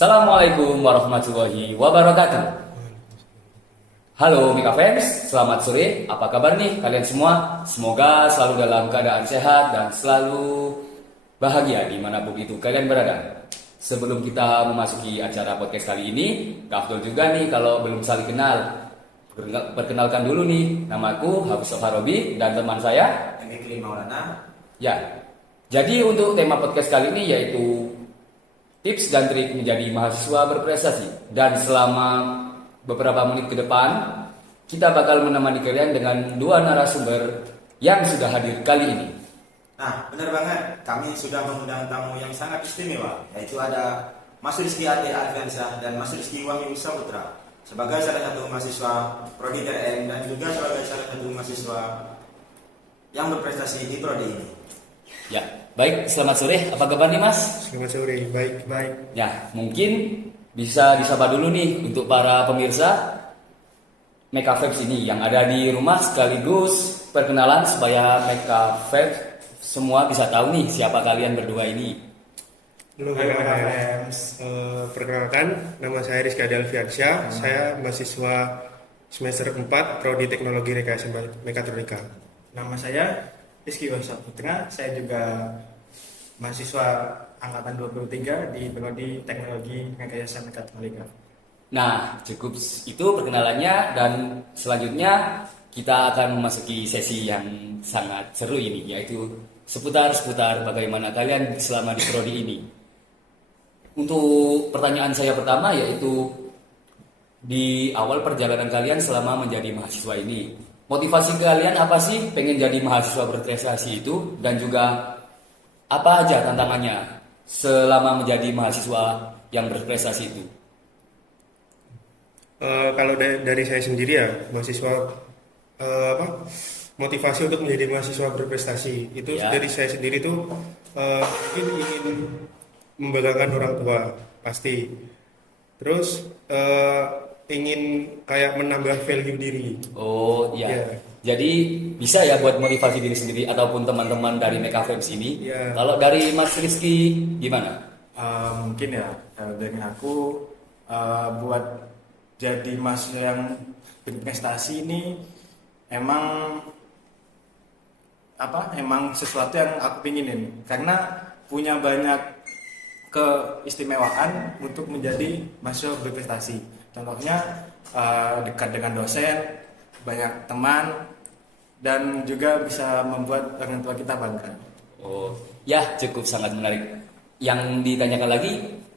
Assalamualaikum warahmatullahi wabarakatuh. Halo Mika Fans, selamat sore. Apa kabar nih kalian semua? Semoga selalu dalam keadaan sehat dan selalu bahagia dimanapun itu kalian berada. Sebelum kita memasuki acara podcast kali ini, Kafdol juga nih kalau belum saling kenal. Perkenalkan dulu nih, namaku Habis Sofarobi dan teman saya Emekli Maulana. Ya, jadi untuk tema podcast kali ini yaitu tips dan trik menjadi mahasiswa berprestasi. Dan selama beberapa menit ke depan, kita bakal menemani kalian dengan dua narasumber yang sudah hadir kali ini. Nah, benar banget. Kami sudah mengundang tamu yang sangat istimewa, yaitu ada Mas Rizky Ade Alfiansyah dan Mas Rizky Wahyu Saputra. Sebagai salah satu mahasiswa Prodi TN dan juga sebagai salah satu mahasiswa yang berprestasi di Prodi ini. Ya, baik, selamat sore. Apa kabar nih Mas? Selamat sore, baik. Ya, mungkin bisa disapa dulu nih untuk para pemirsa Meka Vibes ini yang ada di rumah, sekaligus perkenalan supaya Meka Vibes semua bisa tahu nih siapa kalian berdua ini. Halo Fans, perkenalkan nama saya Rizky Ade Alfiansyah. Saya mahasiswa semester 4 Prodi Teknologi Rekayasa Mekatronika. Nama saya Rizky Wahyu Saputra, saya juga mahasiswa angkatan 23 di Prodi Teknologi Rekayasa Mekatronika. Nah, cukup itu perkenalannya dan selanjutnya kita akan memasuki sesi yang sangat seru ini, yaitu seputar bagaimana kalian selama di prodi ini. Untuk pertanyaan saya pertama yaitu di awal perjalanan kalian selama menjadi mahasiswa ini, motivasi kalian apa sih pengen jadi mahasiswa berprestasi itu, dan juga apa aja tantangannya selama menjadi mahasiswa yang berprestasi itu? Kalau dari saya sendiri ya, mahasiswa motivasi untuk menjadi mahasiswa berprestasi itu Ya. dari saya sendiri tuh mungkin ingin membanggakan orang tua pasti. Terus ingin kayak menambah value diri. Oh iya. Ya. Jadi bisa ya buat motivasi diri sendiri ataupun teman-teman dari Meka Vibes ini. Ya. Kalau dari Mas Rizky gimana? Mungkin ya dari aku buat jadi mahasiswa yang berprestasi ini emang sesuatu yang aku pinginin karena punya banyak keistimewaan untuk menjadi mahasiswa berprestasi. Contohnya dekat dengan dosen, banyak teman, dan juga bisa membuat orang tua kita bangga. Oh ya, cukup sangat menarik. Yang ditanyakan lagi,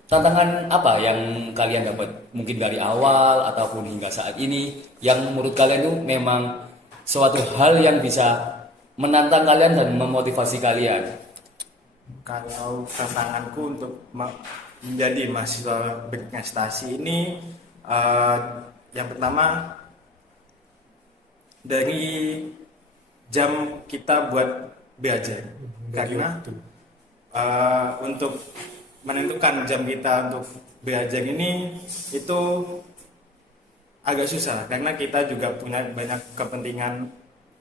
tantangan apa yang kalian dapat mungkin dari awal ataupun hingga saat ini yang menurut kalian itu memang suatu hal yang bisa menantang kalian dan memotivasi kalian? Kalau tantanganku untuk menjadi mahasiswa berprestasi ini, yang pertama dari jam kita buat belajar, karena untuk menentukan jam kita untuk belajar ini itu agak susah karena kita juga punya banyak kepentingan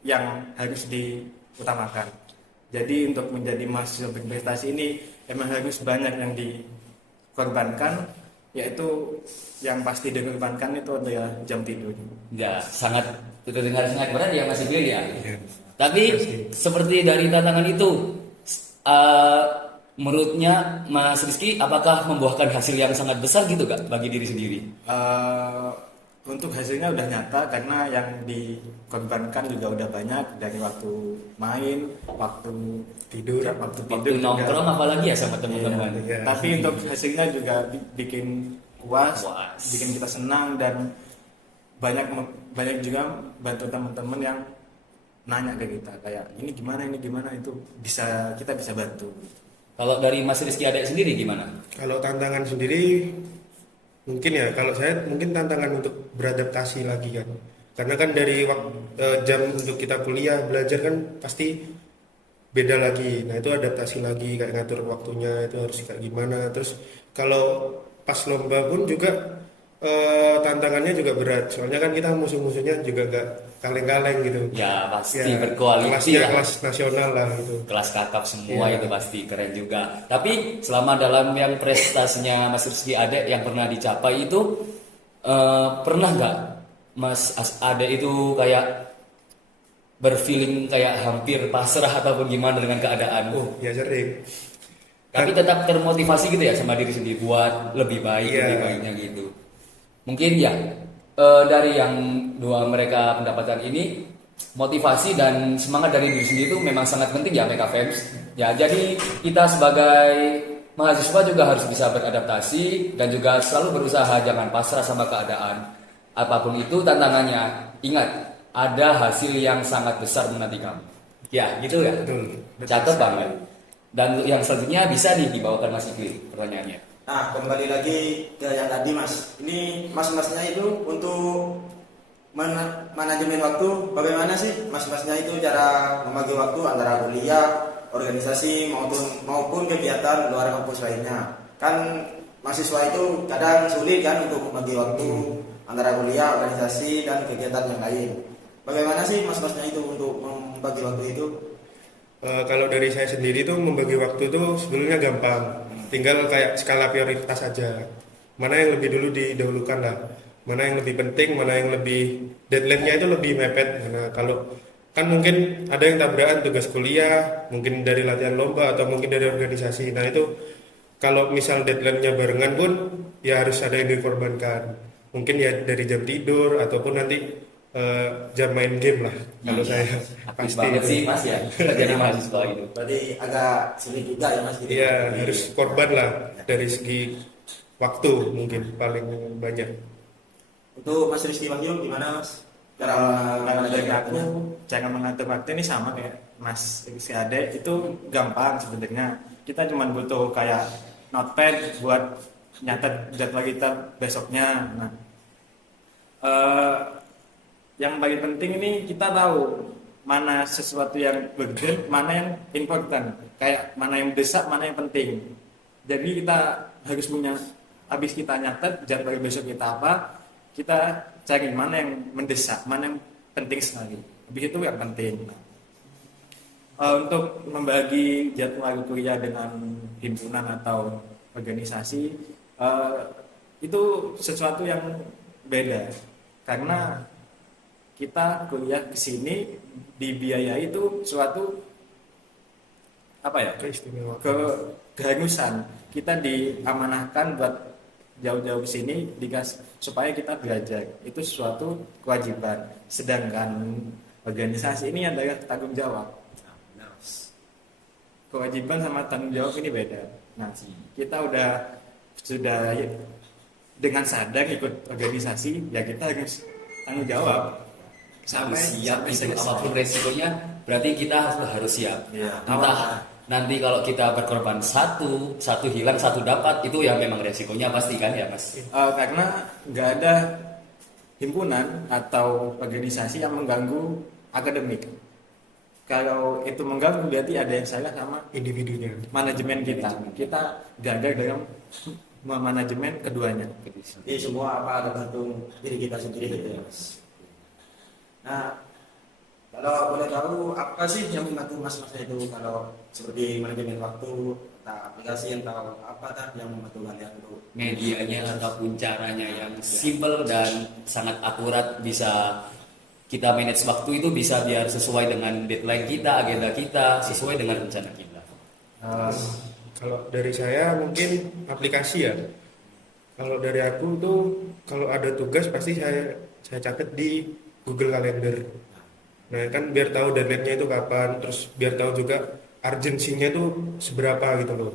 yang harus diutamakan. Jadi untuk menjadi mahasiswa berprestasi ini emang harus banyak yang dikorbankan, yaitu yang pasti dikorbankan itu adalah jam tidur. Ya, sangat terdengar sangat berat ya Mas Ibil ya. Ya. Tapi seperti dari tantangan itu, menurutnya Mas Rizky, apakah membuahkan hasil yang sangat besar gitu Kak bagi diri sendiri? Untuk hasilnya udah nyata karena yang dikorbankan juga udah banyak, dari waktu main, waktu Tidur. Waktu nongkrong apalagi ya sama teman-teman. Iya. Tapi untuk hasilnya juga bikin puas, Puas. bikin kita senang, dan banyak juga bantu teman-teman yang nanya ke kita kayak ini gimana itu kita bisa bantu. Kalau dari Mas Rizky Adek sendiri gimana? Kalau tantangan sendiri mungkin ya, kalau saya mungkin tantangan untuk beradaptasi lagi kan, karena kan dari jam untuk kita kuliah belajar kan pasti beda lagi. Nah itu adaptasi lagi, kayak ngatur waktunya itu harus kayak gimana. Terus kalau pas lomba pun juga tantangannya juga berat. Soalnya kan kita musuh-musuhnya juga gak kaleng-kaleng gitu. Ya pasti Ya, berkualiti kelasnya lah. kelas nasional lah gitu. Kelas kakap semua Iya. itu pasti keren juga. Tapi selama dalam yang prestasinya Mas Rizky Ade yang pernah dicapai itu pernah nggak Mas Ade itu kayak berfeeling kayak hampir pasrah ataupun gimana dengan keadaan? Oh, ya sering. Tapi tetap termotivasi gitu ya sama diri sendiri buat lebih baik, Iya. lebih baiknya gitu. Mungkin ya dari yang dua mereka pendapatan ini motivasi dan semangat dari diri sendiri itu memang sangat penting ya Mega Fans. Ya jadi kita sebagai mahasiswa juga harus bisa beradaptasi dan juga selalu berusaha jangan pasrah sama keadaan. Apapun itu tantangannya, ingat ada hasil yang sangat besar menanti kamu. Ya gitu ya. Betul. Catat banget. Dan yang selanjutnya bisa nih dibawakan Mas Iklim pertanyaannya. Nah, kembali lagi ke yang tadi Mas. Ini mas-masnya itu untuk manajemen waktu, bagaimana sih mas-masnya itu cara membagi waktu antara kuliah, organisasi maupun kegiatan luar kampus lainnya. Kan mahasiswa itu kadang sulit kan untuk membagi waktu antara kuliah, organisasi dan kegiatan yang lain. Bagaimana sih mas-masnya itu untuk membagi waktu itu? Kalau dari saya sendiri tuh membagi waktu tuh sebenarnya gampang. Tinggal kayak skala prioritas saja. Mana yang lebih dulu didahulukan lah. Mana yang lebih penting, mana yang lebih deadline-nya itu lebih mepet. Karena kalau kan mungkin ada yang tabrakan tugas kuliah, mungkin dari latihan lomba atau mungkin dari organisasi. Nah itu kalau misal deadline-nya barengan pun ya harus ada yang dikorbankan. Mungkin ya dari jam tidur ataupun nanti jam main game lah. Kalau saya Aktif pasti banget itu. sih Mas ya jadi mahasiswa itu. Berarti agak sulit juga ya Mas. gitu. Iya, harus korban lah dari segi waktu mungkin paling banyak. Untuk Mas Rizky Wahyu gimana Mas? Cara Kalau dari aku waktunya? cara mengatur waktu ini sama kayak Mas Rizky Ade, itu gampang sebenarnya. Kita cuma butuh kayak notepad buat nyatet jadwal kita besoknya. Nah, yang paling penting ini kita tahu mana sesuatu yang urgent, mana yang important, kayak mana yang besar, mana yang penting. Jadi kita harus punya, habis kita nyatet jadwal besok kita apa, kita cari mana yang mendesak, mana yang penting sekali. Habis itu yang penting. Untuk membagi jadwal kuliah dengan himpunan atau organisasi, itu sesuatu yang beda karena kita kuliah ke sini dibiayai itu suatu apa ya, Keistimewaan. keharusan. Kita diamanahkan buat jauh-jauh ke sini supaya kita belajar, itu suatu kewajiban. Sedangkan organisasi ini adalah tanggung jawab. Kewajiban sama tanggung jawab ini beda. Nah, kita sudah dengan sadar ikut organisasi, ya kita harus tanggung jawab. Sampai siap itu apapun resikonya berarti kita harus siap. Iya. Entah nanti kalau kita berkorban satu hilang satu dapat itu ya memang resikonya pasti kan ya Mas. Karena nggak ada himpunan atau organisasi yang mengganggu akademik. Kalau itu mengganggu berarti ada yang salah sama Individunya. manajemen kita. Kita gagal dalam manajemen keduanya. Jadi semua apa tergantung diri kita sendiri gitu ya Mas. Nah, kalau boleh tahu apa sih yang membantu mas-masnya itu kalau seperti manajemen waktu, entah aplikasi atau apa yang membantu kalian untuk Medianya ataupun caranya yang simple dan sangat akurat bisa kita manage waktu itu bisa biar sesuai dengan deadline kita, agenda kita, sesuai dengan rencana kita. Kalau dari saya mungkin aplikasi ya. Kalau dari aku tuh kalau ada tugas pasti saya catat di Google Calendar. Nah kan biar tahu deadline-nya itu kapan, terus biar tahu juga urgensinya itu seberapa gitu loh.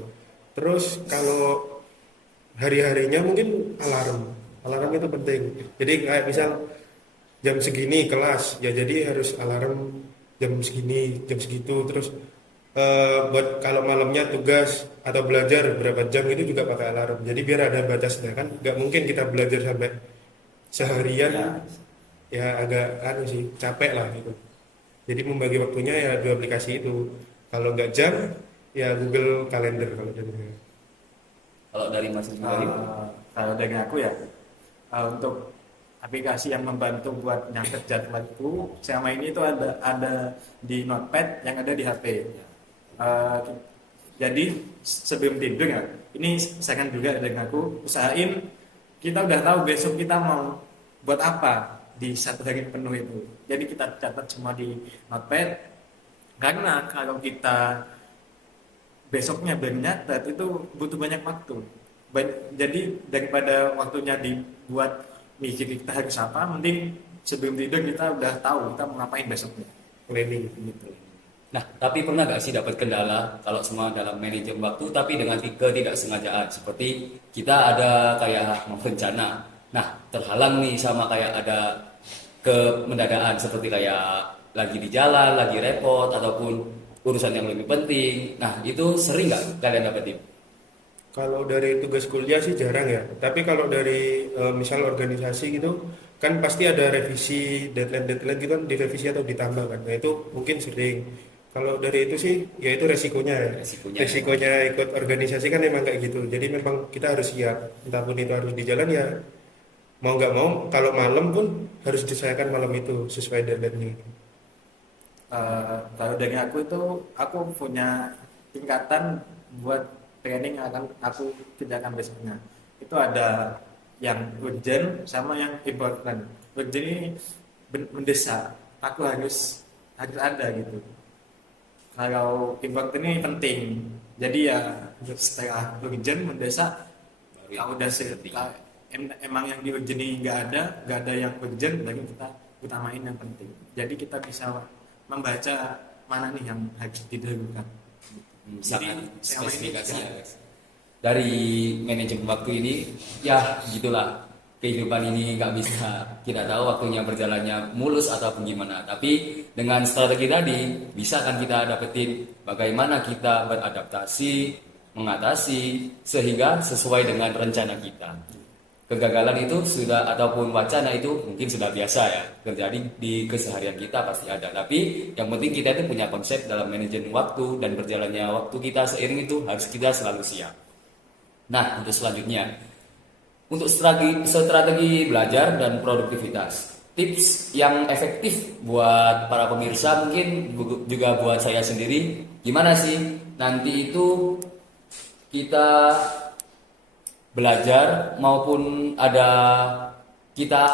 Terus kalau hari-harinya mungkin alarm itu penting. Jadi kayak misal jam segini kelas, ya jadi harus alarm jam segini, jam segitu. Terus buat kalau malamnya tugas atau belajar berapa jam itu juga pakai alarm. Jadi biar ada batasnya kan, nggak mungkin kita belajar sampai seharian. Ya agak sih capek lah gitu. Jadi membagi waktunya ya di aplikasi itu. Kalau nggak jam ya Google Calendar kalau dari saya. Kalau dari Mas Rizky tadi, Kalau dari aku ya, untuk aplikasi yang membantu buat nyatet jadwalku selama ini itu ada di notepad yang ada di HP. Eh, jadi sebelum tidur ya, ini saran juga dari aku, usahain kita udah tahu besok kita mau buat apa di satu hari penuh itu. Jadi kita catat semua di notepad, karena kalau kita besoknya belum nyatet itu butuh banyak waktu. Jadi daripada waktunya dibuat mikir kita harus apa, mending sebelum tidur kita udah tahu kita mau ngapain besoknya. Planning. Gitu. Nah, tapi pernah nggak sih dapat kendala kalau semua dalam manajemen waktu tapi dengan ketidaksengajaan seperti kita ada kayak mau rencana, nah terhalang nih sama kayak ada mendadak seperti kayak lagi di jalan, lagi repot ataupun urusan yang lebih penting. Nah, itu sering nggak kalian dapetin? Kalau dari tugas kuliah sih jarang ya. Tapi kalau dari misal organisasi gitu, kan pasti ada revisi deadline gitu kan, direvisi atau ditambah kan. Nah itu mungkin sering. Kalau dari itu sih, ya itu resikonya ya. Resikonya ikut organisasi kan memang kayak gitu. Jadi memang kita harus siap. Entahpun itu harus di jalan ya, mau nggak mau, kalau malam pun harus diselesaikan malam itu sesuai deadline-nya. Kalau dari aku itu, aku punya tingkatan buat training yang akan aku kerjakan besoknya. Itu ada yang urgent sama yang important. Urgent ini mendesak, aku harus ada gitu. Kalau important ini penting, jadi ya setelah urgent mendesak, ya udah emang yang di urgent ini nggak ada yang urgent, lagi kita utamain yang penting. Jadi kita bisa membaca mana nih yang harus didahulukan. Sangat spesifikasi ya guys. Dari manajemen waktu ini ya gitulah, kehidupan ini nggak bisa kita tahu waktunya berjalannya mulus ataupun gimana, tapi dengan strategi tadi bisa kan kita dapetin bagaimana kita beradaptasi, mengatasi sehingga sesuai dengan rencana kita. Kegagalan itu sudah ataupun wacana itu mungkin sudah biasa ya terjadi di keseharian kita, pasti ada, tapi yang penting kita itu punya konsep dalam manajemen waktu dan berjalannya waktu kita seiring itu harus kita selalu siap. Nah, untuk selanjutnya, untuk strategi belajar dan produktivitas, tips yang efektif buat para pemirsa, mungkin juga buat saya sendiri, gimana sih nanti itu kita belajar maupun ada kita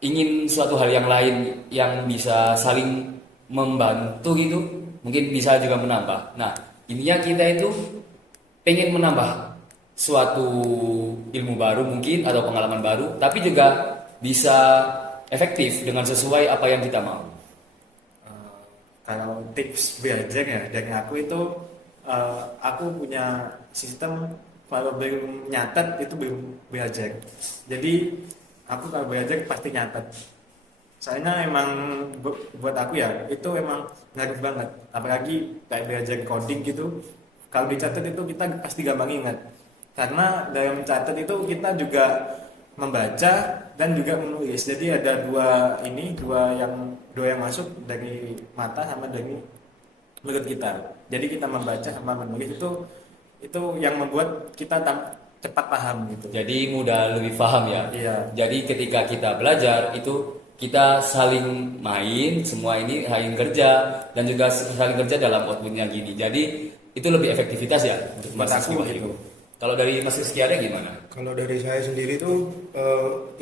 ingin suatu hal yang lain yang bisa saling membantu gitu, mungkin bisa juga menambah. Nah, intinya kita itu pengen menambah suatu ilmu baru mungkin atau pengalaman baru, tapi juga bisa efektif dengan sesuai apa yang kita mau. Kalau tips belajar ya dari aku itu, aku punya sistem kalau belum nyatet itu belum belajar. Jadi aku kalau belajar pasti nyatet. Soalnya emang buat aku ya itu emang ngaruh banget. Apalagi kayak belajar coding gitu, kalau dicatat itu kita pasti gampang ingat. Karena dalam catat itu kita juga membaca dan juga menulis. Jadi ada dua yang masuk dari mata sama dari mulut kita. Jadi kita membaca sama menulis itu yang membuat kita cepat paham gitu. Jadi mudah lebih paham ya. Iya. Jadi ketika kita belajar itu kita saling main, semua ini saling kerja dan juga saling kerja dalam outputnya gini. Jadi itu lebih efektivitas ya untuk mahasiswa itu. Kalau dari Mas Rizky ada gimana? Kalau dari saya sendiri tuh,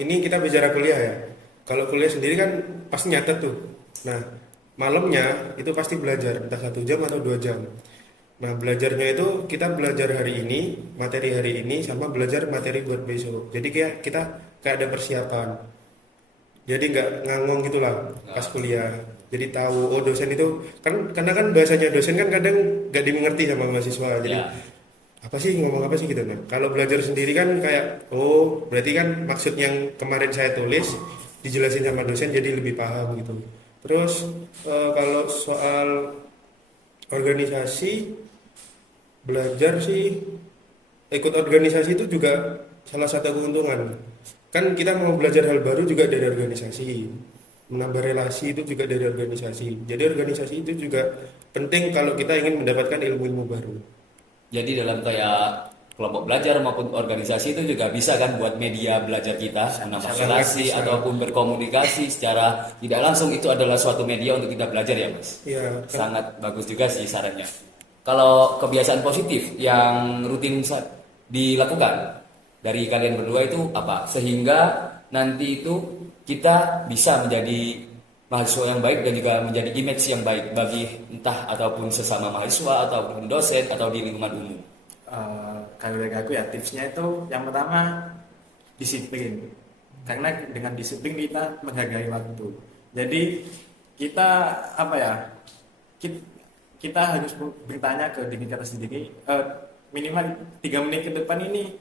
ini kita bicara kuliah ya. Kalau kuliah sendiri kan pasti nyatet tuh. Nah, malamnya itu pasti belajar, entah 1 jam atau 2 jam. Nah, belajarnya itu kita belajar hari ini, materi hari ini, sama belajar materi buat besok. Jadi kita kayak ada persiapan. Jadi nggak ngangong gitulah pas kuliah. Jadi tahu, oh dosen itu kan, karena kan bahasanya dosen kan kadang nggak dimengerti sama mahasiswa. Jadi apa sih, ngomong apa sih gitu. Nah, kalau belajar sendiri kan kayak, oh berarti kan maksud yang kemarin saya tulis dijelasin sama dosen jadi lebih paham gitu. Terus kalau soal organisasi, belajar sih, ikut organisasi itu juga salah satu keuntungan. Kan kita mau belajar hal baru juga dari organisasi, menambah relasi itu juga dari organisasi. Jadi organisasi itu juga penting kalau kita ingin mendapatkan ilmu-ilmu baru. Jadi dalam kayak kelompok belajar maupun organisasi itu juga bisa kan buat media belajar kita, menambah relasi bisa. ataupun berkomunikasi secara tidak langsung, itu adalah suatu media untuk kita belajar ya Mas. Iya, kan Sangat bagus juga sih sarannya. Kalau kebiasaan positif yang rutin dilakukan dari kalian berdua itu apa? Sehingga nanti itu kita bisa menjadi mahasiswa yang baik dan juga menjadi image yang baik bagi entah ataupun sesama mahasiswa ataupun dosen atau di lingkungan umum. Kalau dari aku ya tipsnya itu yang pertama disiplin, karena dengan disiplin kita menghargai waktu. Jadi kita apa ya, kita harus bertanya ke diri kita sendiri, minimal 3 menit ke depan ini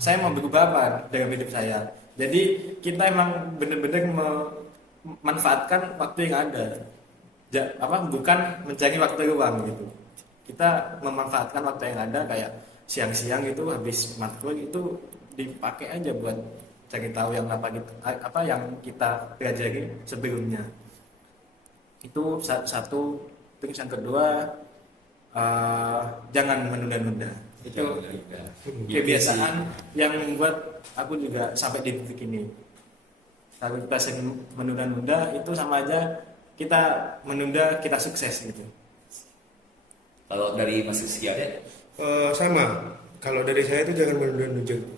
saya mau berubah apa dalam hidup saya. Jadi kita emang benar-benar memanfaatkan waktu yang ada, bukan mencari waktu luang gitu. Kita memanfaatkan waktu yang ada, kayak siang-siang itu habis matkul itu dipakai aja buat cari tahu yang apa yang kita pelajari sebelumnya. Itu satu. Terus yang kedua, jangan menunda-nunda. Itu kebiasaan yang membuat aku juga sampai di titik ini. Kalau kita sering menunda-nunda, itu sama aja kita menunda kita sukses gitu. Kalau dari Mas Rizky ada? sama. Kalau dari saya itu jangan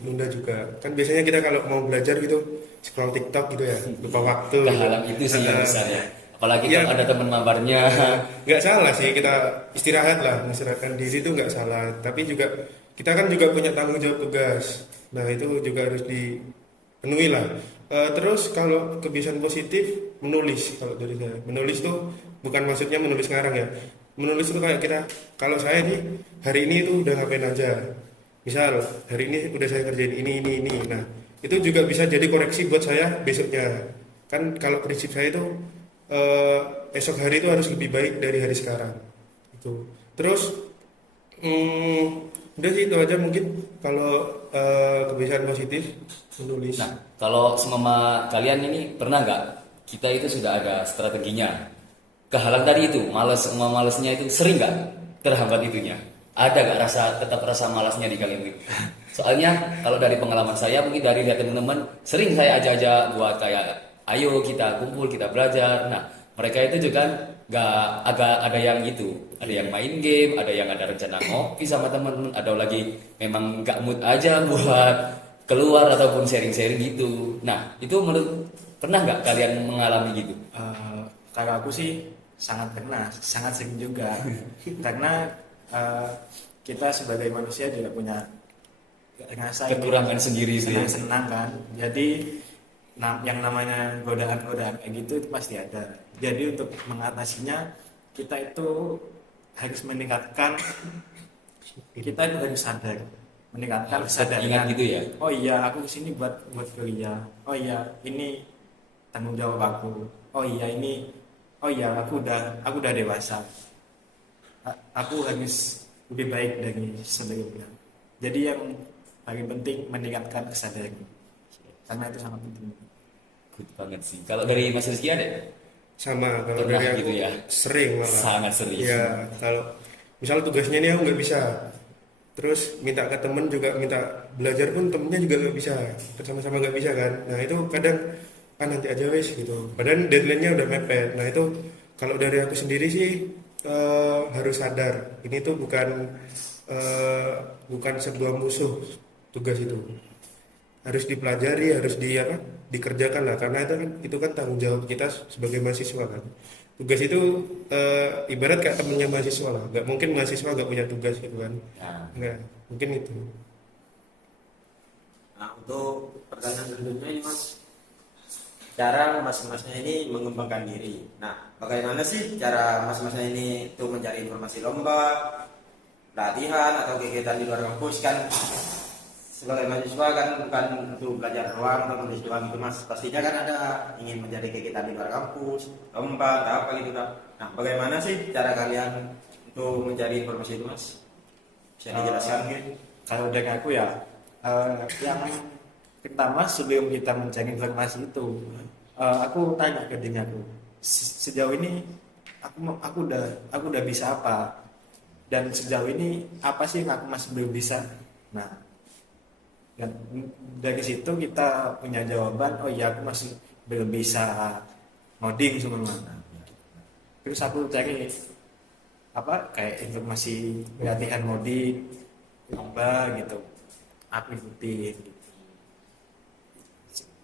menunda juga. Kan biasanya kita kalau mau belajar gitu scroll TikTok gitu ya, lupa waktu. Kehalang itu sih yang besar ya. Apalagi Iya. kalau ada teman mabarnya. Nggak salah sih kita istirahat lah, istirahatkan diri itu nggak salah. Tapi juga kita kan juga punya tanggung jawab tugas. Nah itu juga harus dipenuhi lah. Terus kalau kebiasaan positif menulis, kalau dari saya menulis tuh bukan maksudnya menulis ngarang ya. Menulis itu kayak kita, kalau saya nih hari ini itu udah ngapain aja. Misal hari ini udah saya kerjain ini. Nah itu juga bisa jadi koreksi buat saya besoknya. Kan kalau prinsip saya itu esok hari itu harus lebih baik dari hari sekarang. Itu. Terus udah sih itu aja mungkin kalau kebiasaan positif menulis. Nah, kalau semama kalian ini pernah nggak kita itu sudah ada strateginya? Kehalang tadi itu, malesnya itu sering nggak terhambat itunya? Ada nggak tetap rasa malasnya di kalian itu? Soalnya kalau dari pengalaman saya, mungkin dari lihat teman-teman, sering saya ajak-ajak buat kayak, ayo kita kumpul, kita belajar. Nah, mereka itu juga nggak agak ada yang gitu, ada yang main game, ada yang ada rencana ngopi sama teman, ada lagi memang nggak mood aja buat keluar ataupun sharing-sharing gitu. Nah, itu pernah nggak kalian mengalami gitu? Kalau aku sih sangat pernah, sangat sering juga. Karena kita sebagai manusia juga punya rasa Kekurangan sendiri sih. senang kan. Jadi yang namanya godaan-godaan kayak gitu itu pasti ada. Jadi untuk mengatasinya kita itu harus meningkatkan, kita itu harus sadar, meningkatkan kesadaran. Ingat gitu ya. Oh iya, aku kesini buat kuliah. Oh iya, ini tanggung jawab aku. Oh iya, aku udah dewasa. Aku harus lebih baik dari sebelumnya. Jadi yang paling penting meningkatkan kesadaran. Karena itu sangat penting. Good banget sih. Kalau dari Mas Rizky ada? Sama kalau Pernah dari aku gitu ya? sering malah. Sangat sering. Ya kalau misal tugasnya ini aku nggak bisa, terus minta ke temen juga, minta belajar pun temennya juga nggak bisa, sama-sama nggak bisa kan. Nah itu kadang nanti aja wes gitu. Padahal deadline-nya udah mepet. Nah itu kalau dari aku sendiri sih harus sadar ini tuh bukan sebuah musuh. Tugas itu harus dipelajari, harus dikerjakan lah, karena itu kan tanggung jawab kita sebagai mahasiswa kan. Tugas itu ibarat kayak temennya mahasiswa lah, nggak mungkin mahasiswa nggak punya tugas gitu kan. Nggak mungkin itu. Nah, untuk pertanyaan berikutnya ini Mas, cara mas-masnya ini mengembangkan diri. Nah, bagaimana sih cara mas-masnya ini tuh mencari informasi lomba, pelatihan atau kegiatan di luar kampus kan? Sebagai mahasiswa kan bukan untuk belajar doang atau menulis doang gitu Mas. Pastinya kan ada ingin menjadi kegiatan di luar kampus, lomba, atau apa gitu kan. Nah, bagaimana sih cara kalian untuk mencari informasi itu Mas? Bisa dijelaskan gitu? Kalau dari aku ya, yang pertama sebelum kita mencari informasi itu, aku tanya ke diri aku, sejauh ini aku udah bisa apa, dan sejauh ini apa sih yang aku masih belum bisa. Nah, dan dari situ kita punya jawaban, oh iya aku masih belum bisa ngoding sebenarnya. Terus aku cari apa kayak informasi latihan ngoding, lomba gitu, aku ikutin gitu.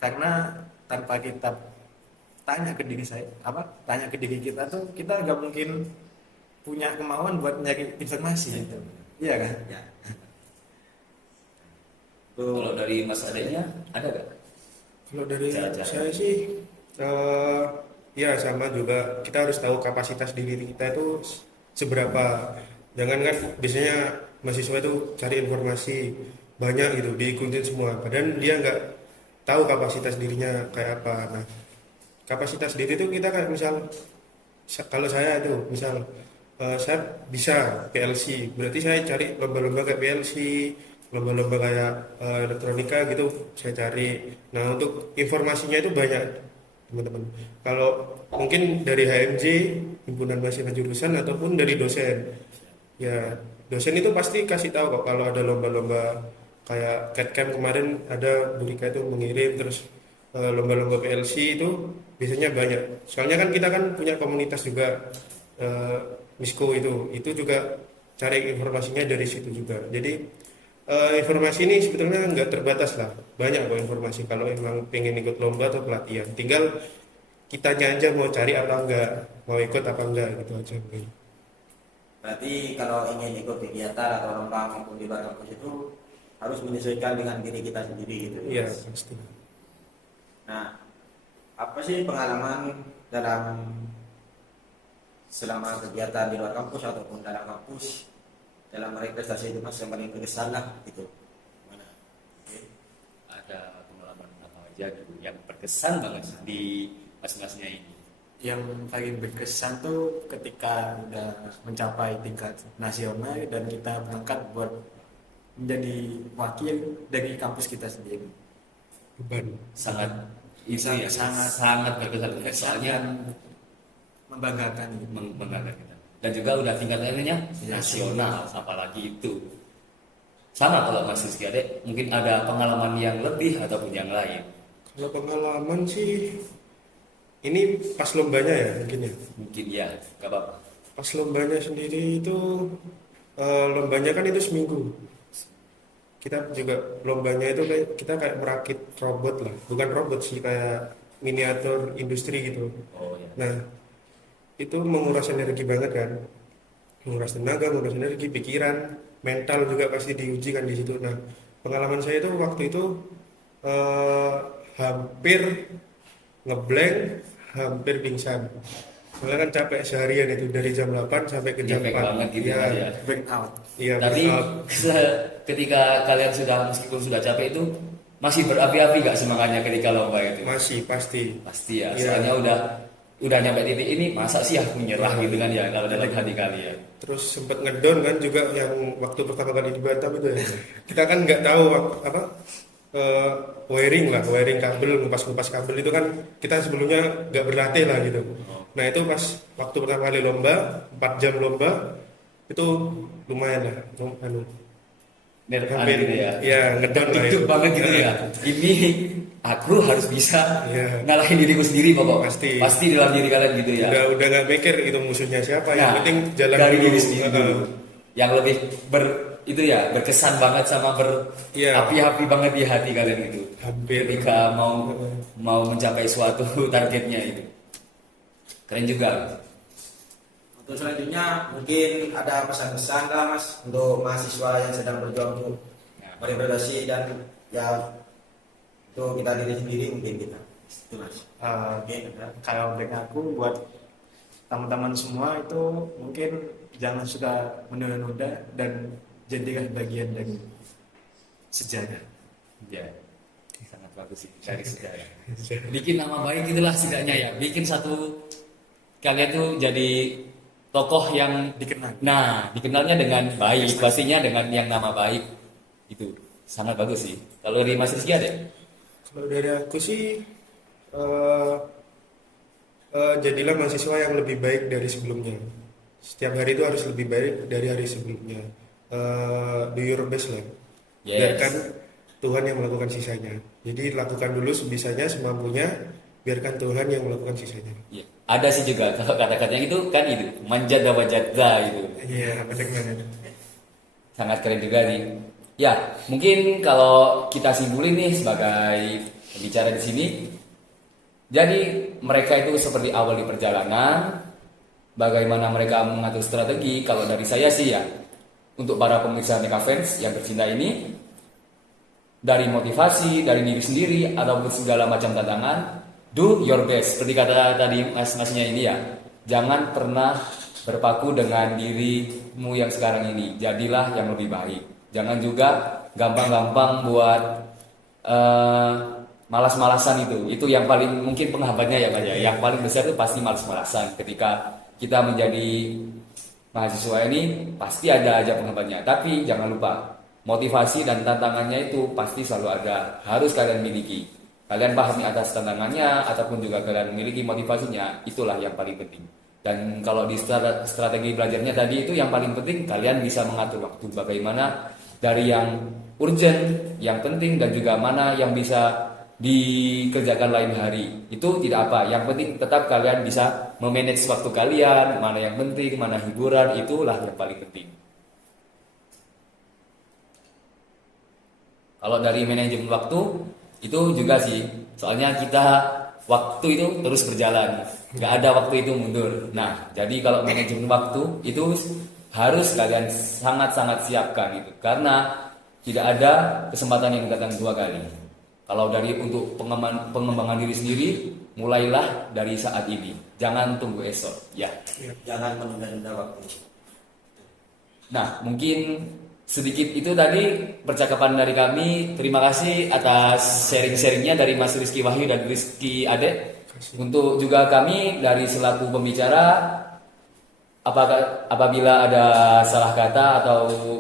Karena tanpa kita tanya ke diri saya, tanya ke diri kita tuh kita nggak mungkin punya kemauan buat nyari informasi gitu. Iya kan? Ya. Kalau dari Mas adanya ada gak? Kalau dari Cara-cara. saya sih, eh, ya sama juga. Kita harus tahu kapasitas diri kita itu seberapa. Jangan kan biasanya mahasiswa itu cari informasi banyak gitu, diikutin semua. Padahal dia nggak tahu kapasitas dirinya kayak apa. Nah, kapasitas diri itu kita kan misal, kalau saya itu misal saya bisa PLC, berarti saya cari lomba-lomba kayak PLC, lomba-lomba kayak elektronika gitu saya cari. Nah, untuk informasinya itu banyak teman-teman. Kalau mungkin dari HMJ, himpunan mahasiswa jurusan, ataupun dari dosen, ya dosen itu pasti kasih tahu kok kalau ada lomba-lomba kayak CAD-CAM kemarin ada Bu Rika itu mengirim. Terus lomba-lomba PLC itu biasanya banyak, soalnya kan kita kan punya komunitas juga, Misko itu juga cari informasinya dari situ juga. Jadi informasi ini sebetulnya nggak terbatas lah, banyak kok informasi kalau emang pengen ikut lomba atau pelatihan. Tinggal kitanya aja mau cari apa enggak, mau ikut apa enggak, gitu aja. Berarti kalau ingin ikut kegiatan atau lomba maupun di luar kampus itu harus menyesuaikan dengan diri kita sendiri gitu. Iya pasti. Nah, apa sih pengalaman dalam selama kegiatan di luar kampus ataupun dalam kampus dalam meraih prestasi itu Mas yang paling berkesan lah gitu? Gimana? Oke. Ada pengalaman apa aja gitu yang berkesan banget di masing-masingnya ini? Yang paling berkesan tuh ketika udah mencapai tingkat nasional dan kita berangkat buat menjadi wakil dari kampus kita sendiri. Beban. Sangat itu ya, sangat berkesan. Soalnya membanggakan gitu. membanggakan kita. Dan juga udah tingkat lainnya nasional, apalagi itu. Sama kalau Mas Rizky Adek, mungkin ada pengalaman yang lebih ataupun yang lain. Kalau pengalaman sih, ini pas lombanya ya mungkin ya. Mungkin ya, gak apa-apa. Pas lombanya sendiri itu, lombanya kan itu seminggu. Kita juga lombanya itu kita kayak merakit robot lah, bukan robot sih, kayak miniatur industri gitu. Oh ya. Nah, itu menguras energi banget kan, menguras tenaga, menguras energi, pikiran, mental juga pasti diuji kan di situ. Nah, pengalaman saya itu waktu itu hampir ngeblank, hampir pingsan. Soalnya kan capek seharian itu dari jam 8 sampai ke jam Capek 4. banget gitu Iya, ya. Burn out. iya, Tapi burnout. ketika kalian sudah, meskipun sudah capek itu, masih berapi-api gak semangatnya ketika lomba itu? Masih pasti. Pasti ya, Iya. soalnya udah nyampe titik ini, masa sih aku menyerah gitu kan ya, kalau dalam hati kalian. Terus sempet ngedon kan juga yang waktu pertama kali di Batam itu ya. Kita kan nggak tahu wiring kabel, ngupas kabel itu kan kita sebelumnya nggak berlatih lah gitu. Nah itu pas waktu pertama kali lomba, 4 jam lomba itu lumayan lah, hampir gitu ya ngedon lah Itu itu. banget gitu ya. Ini aku harus bisa Iya. ngalahin diriku sendiri pokok. Pasti. Pasti dalam diri kalian gitu ya. Udah nggak mikir itu musuhnya siapa, yang Nah, penting jalan dari dulu. diri sendiri dulu. Yang lebih itu ya berkesan banget sama Iya. berapi-api banget di hati kalian itu. Hampir. Ketika mau mencapai suatu targetnya itu. Keren juga. Untuk selanjutnya mungkin ada pesan-pesan lah Mas untuk mahasiswa yang sedang berjuang untuk meraih prestasi dan ya untuk kita diri sendiri mungkin kita. Itu Mas. Oke, ada. Kalau dari aku buat teman-teman semua itu mungkin jangan suka menunda-nunda dan jadilah bagian dari sejarah. Ya. Sangat bagus sih dari sejarah. Bikin nama baik itulah setidaknya ya. Bikin satu kalian tuh jadi tokoh yang Dikenal. Nah, dikenalnya dengan baik, pastinya dengan yang nama baik. Itu sangat bagus sih. Kalau dari Mas Rizky ada? Kalau dari aku sih, jadilah mahasiswa yang lebih baik dari sebelumnya. Setiap hari itu harus lebih baik dari hari sebelumnya. Do your best lah. Yes. biarkan Tuhan yang melakukan sisanya. Jadi lakukan dulu sebisanya, semampunya, biarkan Tuhan yang melakukan sisanya. Ya. Ada sih juga kalau kata-katanya itu kan itu manjada wajada itu. Iya, benar. Sangat keren juga sih. Ya, mungkin kalau kita simpulin nih sebagai pembicara di sini, jadi mereka itu seperti awal di perjalanan, bagaimana mereka mengatur strategi. Kalau dari saya sih ya, untuk para pemirsa Mega Fans yang tercinta ini, dari motivasi, dari diri sendiri, ataupun segala macam tantangan, do your best. Seperti kata tadi mas-masnya ini ya, jangan pernah berpaku dengan dirimu yang sekarang ini. Jadilah yang lebih baik. Jangan juga gampang-gampang buat malas-malasan itu. Itu yang paling mungkin penghambatnya ya Pak ya. Yang paling besar itu pasti malas-malasan. Ketika kita menjadi mahasiswa ini pasti ada aja penghambatnya. Tapi jangan lupa, motivasi dan tantangannya itu pasti selalu ada. Harus kalian miliki. Kalian pahami atas tantangannya ataupun juga kalian memiliki motivasinya. Itulah yang paling penting. Dan kalau di strategi belajarnya tadi itu yang paling penting kalian bisa mengatur waktu. Bagaimana dari yang urgent, yang penting, dan juga mana yang bisa dikerjakan lain hari. Itu tidak apa. Yang penting tetap kalian bisa memanage waktu kalian. Mana yang penting, mana hiburan. Itulah yang paling penting. Kalau dari manajemen waktu itu juga sih, soalnya kita waktu itu terus berjalan, nggak ada waktu itu mundur. Nah, jadi kalau manajemen waktu itu harus kalian sangat-sangat siapkan itu, karena tidak ada kesempatan yang datang dua kali. Kalau dari untuk pengembangan diri sendiri, mulailah dari saat ini, jangan tunggu esok, ya. Jangan menunda-nunda waktu. Nah, mungkin sedikit itu tadi percakapan dari kami. Terima kasih atas sharing-sharingnya dari Mas Rizky Wahyu dan Rizky Ade. Untuk juga kami dari selaku pembicara, apabila ada salah kata atau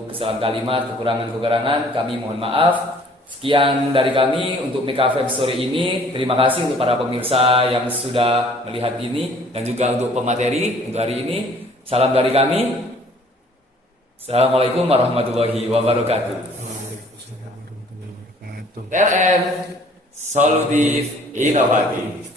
kesalahan kalimat, kekurangan-kekurangan, kami mohon maaf. Sekian dari kami untuk Mega Fans Story ini. Terima kasih untuk para pemirsa yang sudah melihat ini dan juga untuk pemateri untuk hari ini. Salam dari kami. Assalamualaikum warahmatullahi wabarakatuh. Waalaikumsalam warahmatullahi wabarakatuh. TLM Solutif Inovatif.